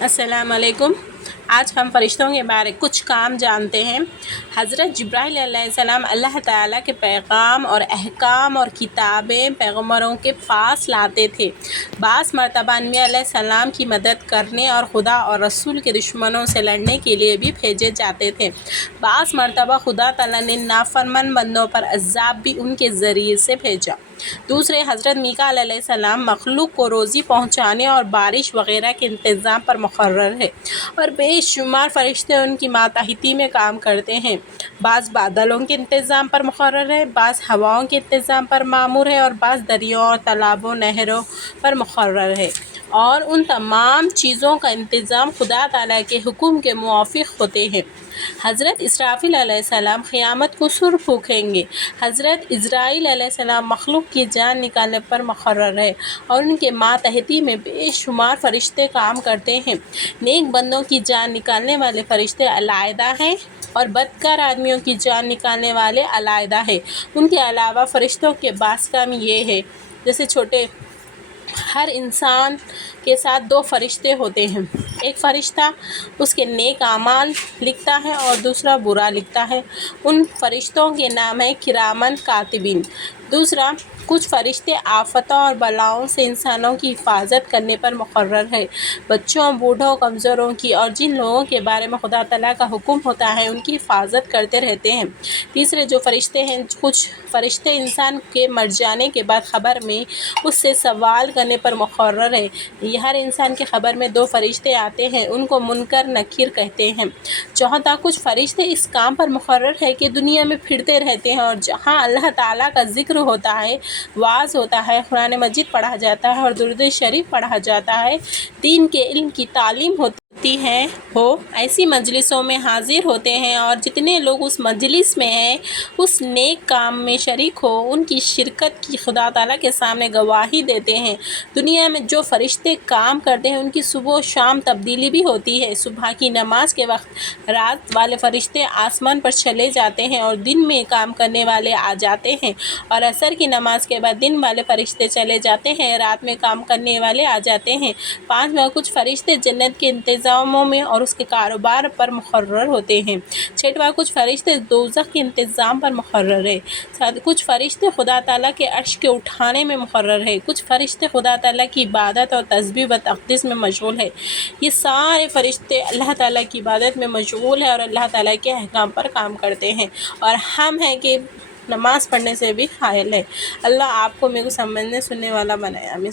अस्सलाम वालेकुम। आज हम फरिश्तों के बारे कुछ काम जानते हैं। हज़रत जिब्राइल अलैहिस्सलाम अल्लाह ताला के पैगाम और अहकाम और किताबें पैगम्बरों के पास लाते थे। बाज़ मरतबा अनबिया अलैहिस्सलाम की मदद करने और खुदा और रसूल के दुश्मनों से लड़ने के लिए भी भेजे जाते थे। बाज़ मरतबा खुदा ताला ने नाफरमान बंदों पर अज़ाब भी उनके ज़रिए से भेजा। दूसरे हज़रत मीकाईल अलैहिस्सलाम मखलूक को रोज़ी पहुँचाने और बारिश वग़ैरह के इंतज़ाम पर मुक़र्रर है और बेशुमार फ़रिश्ते उनकी मातहती में काम करते हैं। बाज़ बादलों के इंतज़ाम पर मुक़र्रर है, बाज़ हवाओं के इंतज़ाम पर मामूर है और बाज़ दरियाओं और तालाबों नहरों पर मुक़र्रर है, और उन तमाम चीज़ों का इंतज़ाम खुदा ताला के हुक्म के मुवाफ़िक़ होते हैं। हज़रत इसराफिल अलैहिस्सलाम क़यामत को सुर फूँकेंगे। हज़रत इज़राइल अलैहिस्सलाम मखलूक की जान निकालने पर मुक़र्रर है और उनके मातहती में बेशुमार फ़रिश्ते काम करते हैं। नेक बंदों की जान निकालने वाले फ़रिश्ते अलहदा हैं और बदकार आदमियों की जान निकालने वाले अलहदा हैं। उनके अलावा फ़रिश्तों के बास काम ये है, जैसे छोटे हर इंसान के साथ दो फरिश्ते होते हैं। एक फ़रिश्ता उसके नेक आमाल लिखता है और दूसरा बुरा लिखता है। उन फरिश्तों के नाम है किरामन कातिबीन। दूसरा, कुछ फ़रिश्ते आफ़तों और बलाओं से इंसानों की हिफाजत करने पर मुक़र्रर है। बच्चों, बूढ़ों, कमज़ोरों की और जिन लोगों के बारे में खुदा तआला का हुक्म होता है उनकी हिफाजत करते रहते हैं। तीसरे जो फ़रिश्ते हैं, कुछ फ़रिश्ते इंसान के मर जाने के बाद ख़बर में उससे सवाल करने पर मुक़र्रर है। हर इंसान की ख़बर में दो फ़रिश्ते आते हैं, उनको मुनकर नकीर कहते हैं। चौथा, कुछ फ़रिश्ते इस काम पर मुक़र्रर है कि दुनिया में फिरते रहते हैं और जहाँ अल्लाह ताला का ज़िक्र होता है, वाज़ होता है, कुरान मजीद पढ़ा जाता है और दुरूद शरीफ पढ़ा जाता है, दीन के इल्म की तालीम होती है, ऐसी मजलिसों में हाज़िर होते हैं और जितने लोग उस मजलिस में हैं उस नेक काम में शरीक हो, उनकी शिरकत की खुदा ताला के सामने गवाही देते हैं। दुनिया में जो फ़रिश्ते काम करते हैं उनकी सुबह और शाम तब्दीली भी होती है। सुबह की नमाज के वक्त रात वाले फ़रिश्ते आसमान पर चले जाते हैं और दिन में काम करने वाले आ जाते हैं, और असर की नमाज के बाद दिन वाले फ़रिश्ते चले जाते हैं, रात में काम करने वाले आ जाते हैं। पाँचवां, कुछ फ़रिश्ते जन्नत के इंतज़ामों में और उसके कारोबार पर मुक़र्रर होते हैं। छठवां, कुछ फ़रिश्ते दोज़ख के इंतज़ाम पर मुक़र्रर है। कुछ फ़रिश्ते खुदा ताला के अर्श के उठाने में मुक़र्रर है। कुछ फ़रिश्ते खुदा ताला की इबादत और तस्बीह व तक़दीस में मशगूल है। ये सारे फ़रिश्ते अल्लाह ताला की इबादत में मशगूल है और अल्लाह ताला के अहकाम पर काम करते हैं, और हम हैं कि नमाज़ पढ़ने से भी कायल है। अल्लाह आपको मेरे को समझने सुनने वाला बनाए। आमीन।